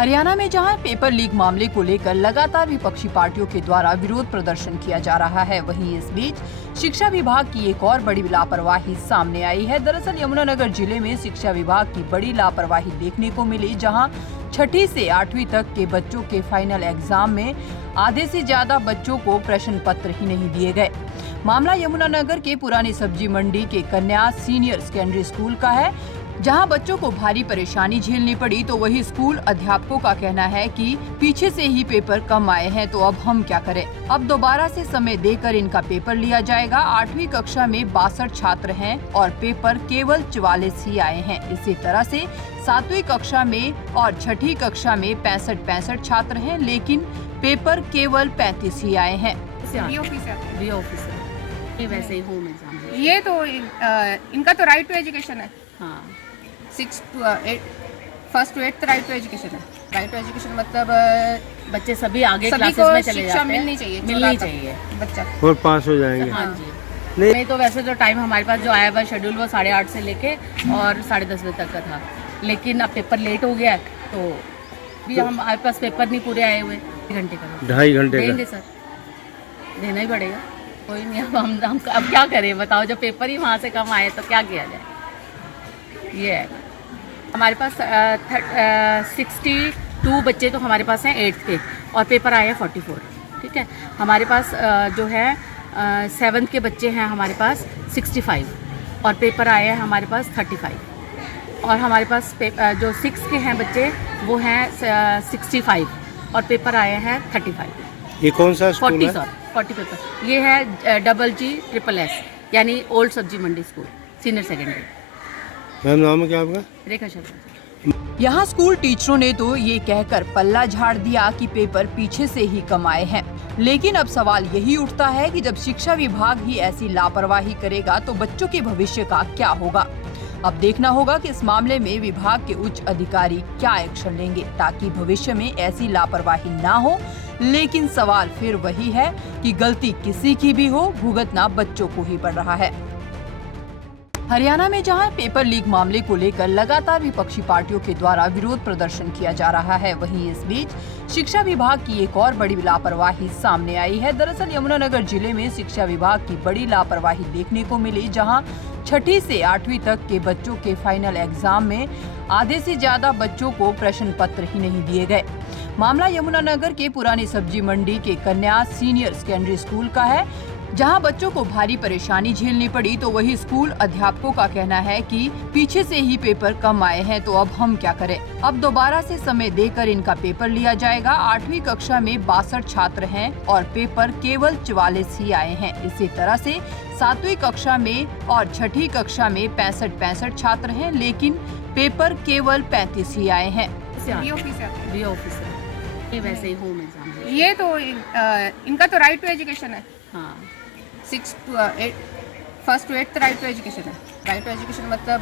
हरियाणा में जहां paper leak मामले को लेकर लगातार विपक्षी पार्टियों के द्वारा विरोध प्रदर्शन किया जा रहा है, वहीं इस बीच शिक्षा विभाग की एक और बड़ी लापरवाही सामने आई है। दरअसल यमुनानगर जिले में शिक्षा विभाग की बड़ी लापरवाही देखने को मिली, जहां 6ठी से 8वीं तक के बच्चों के फाइनल एग्जाम में आधे से ज्यादा बच्चों को प्रश्न पत्र ही नहीं दिए गए। मामला यमुनानगर के पुरानी सब्जी मंडी के कन्या सीनियर सेकेंडरी स्कूल का है, जहां बच्चों को भारी परेशानी झेलनी पड़ी। तो वही स्कूल अध्यापकों का कहना है कि पीछे से ही पेपर कम आए हैं, तो अब हम क्या करें। अब दोबारा से समय देकर इनका पेपर लिया जाएगा। 8वीं कक्षा में 62 छात्र हैं और पेपर केवल 44 ही आए हैं। इसी तरह से 7वीं कक्षा में और 6ठी कक्षा में 65 छात्र हैं, लेकिन पेपर केवल 35 ही आए हैं। ये वैसे ही होम एग्जाम है। ये तो इनका तो राइट टू एजुकेशन है। हाँ, 6 to 8 first to 8 right to education है। राइट टू एजुकेशन मतलब बच्चे सभी आगे सभी क्लासेस को में चले शिक्षा जाते हैं। मिलनी चाहिए, मिलनी चाहिए बच्चा और पास हो जाएंगे। हाँ जी। नहीं तो वैसे जो टाइम हमारे पास जो आया हुआ शेड्यूल वो 8:30 से लेके और 10:30 बजे तक का था, लेकिन अब पेपर लेट हो गया तो भी हमारे पास पेपर नहीं पूरे आए हुए। 2 घंटे का 2.5 घंटे देंगे सर, देना ही पड़ेगा। कोई नहीं, अब हम अब क्या करें बताओ, जब पेपर ही वहाँ से कम आए तो क्या किया जाए। ये है हमारे पास 62 बच्चे तो हमारे पास हैं 8th के, और पेपर आए हैं 44। ठीक है, हमारे पास जो है 7th के बच्चे हैं हमारे पास 65 और पेपर आए हैं हमारे पास 35। और हमारे पास जो 6 के हैं बच्चे वो हैं 65 और पेपर आए हैं 35। ये कौन सा स्कूल है? 40 पेपर। ये है GGSSS यानी ओल्ड सब्जी मंडी स्कूल सीनियर सेकेंडरी। मैम नाम है क्या आपका? रेखा शर्मा। यहाँ स्कूल टीचरों ने तो ये कहकर पल्ला झाड़ दिया कि पेपर पीछे से ही कम आए हैं, लेकिन अब सवाल यही उठता है कि जब शिक्षा विभाग ही ऐसी लापरवाही करेगा तो बच्चों के भविष्य का क्या होगा। अब देखना होगा कि इस मामले में विभाग के उच्च अधिकारी क्या एक्शन लेंगे, ताकि भविष्य में ऐसी लापरवाही ना हो। लेकिन सवाल फिर वही है कि गलती किसी की भी हो, भुगतना बच्चों को ही पड़ रहा है। हरियाणा में जहां पेपर लीक मामले को लेकर लगातार विपक्षी पार्टियों के द्वारा विरोध प्रदर्शन किया जा रहा है, वहीं इस बीच शिक्षा विभाग की एक और बड़ी लापरवाही सामने आई है। दरअसल यमुनानगर जिले में शिक्षा विभाग की बड़ी लापरवाही देखने को मिली, जहां 6ठी से 8वीं तक के बच्चों के फाइनल एग्जाम में आधे से ज्यादा बच्चों को प्रश्न पत्र ही नहीं दिए गए। मामला यमुनानगर के पुरानी सब्जी मंडी के कन्या सीनियर सेकेंडरी स्कूल का है, जहां बच्चों को भारी परेशानी झेलनी पड़ी। तो वही स्कूल अध्यापकों का कहना है कि पीछे से ही पेपर कम आए हैं, तो अब हम क्या करें। अब दोबारा से समय देकर इनका पेपर लिया जाएगा। 8वीं कक्षा में 62 छात्र हैं और पेपर केवल 44 ही आए हैं। इसी तरह से 7वीं कक्षा में और 6ठी कक्षा में 65 छात्र हैं, लेकिन पेपर केवल 35 ही आए हैं। ये ऑफिसर ये वैसे ही होम एग्जाम है। ये तो इनका तो राइट टू एजुकेशन है। हाँ, 6 to 8 first to 8 right to education है। राइट टू एजुकेशन मतलब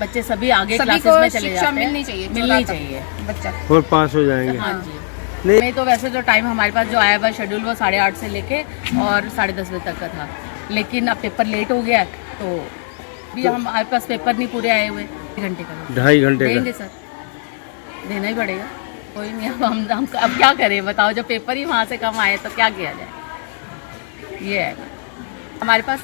बच्चे सभी आगे सभी क्लासेस को में चले शिक्षा जाते हैं। मिलनी चाहिए, मिलनी चाहिए बच्चा और पास हो जाएंगे। हाँ जी। नहीं तो वैसे जो टाइम हमारे पास जो आया हुआ शेड्यूल वो 8:30 से लेके और 10:30 बजे तक का था, लेकिन अब पेपर लेट हो गया तो भी हमारे पास पेपर नहीं पूरे आए हुए। 2 घंटे का 2.5 घंटे देंगे सर, देना ही पड़ेगा। कोई नहीं, अब हम अब क्या करें बताओ, जब पेपर ही वहाँ से कम आए तो क्या किया जाए। ये है हमारे पास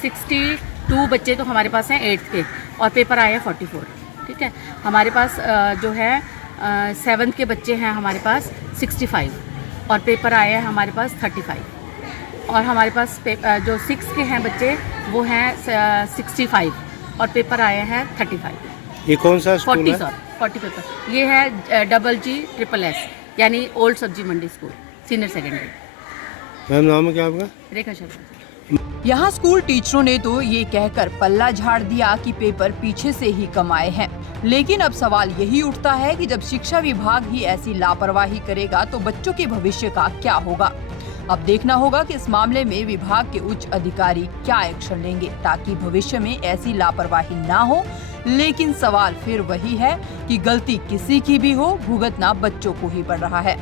62 बच्चे तो हमारे पास हैं 8th के, और पेपर आए हैं 44। ठीक है, हमारे पास जो है 7th के बच्चे हैं हमारे पास 65 और पेपर आए हैं हमारे पास 35। और हमारे पास जो 6 के हैं बच्चे वो हैं 65 और पेपर आए हैं 35। ये कौन सा स्कूल है? 40 पेपर। ये है GGSSS यानी ओल्ड सब्जी मंडी स्कूल सीनियर सेकेंडरी। मैम नाम है क्या आपका? रेखा शर्मा। यहाँ स्कूल टीचरों ने तो ये कहकर पल्ला झाड़ दिया कि पेपर पीछे से ही कम आए हैं, लेकिन अब सवाल यही उठता है कि जब शिक्षा विभाग ही ऐसी लापरवाही करेगा तो बच्चों के भविष्य का क्या होगा। अब देखना होगा कि इस मामले में विभाग के उच्च अधिकारी क्या एक्शन लेंगे, ताकि भविष्य में ऐसी लापरवाही ना हो। लेकिन सवाल फिर वही है कि गलती किसी की भी हो, भुगतना बच्चों को ही पड़ रहा है।